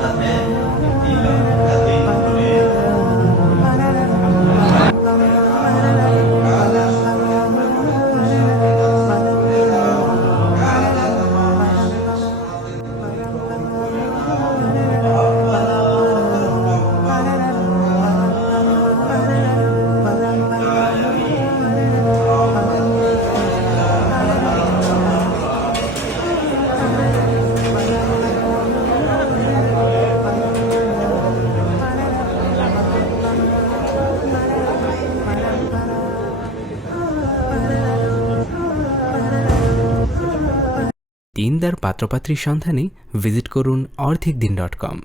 সাথে সুন্দর পাত্রপাত্রীর সন্ধানে ভিজিট করুন অর্ধেক দিন ডট কম।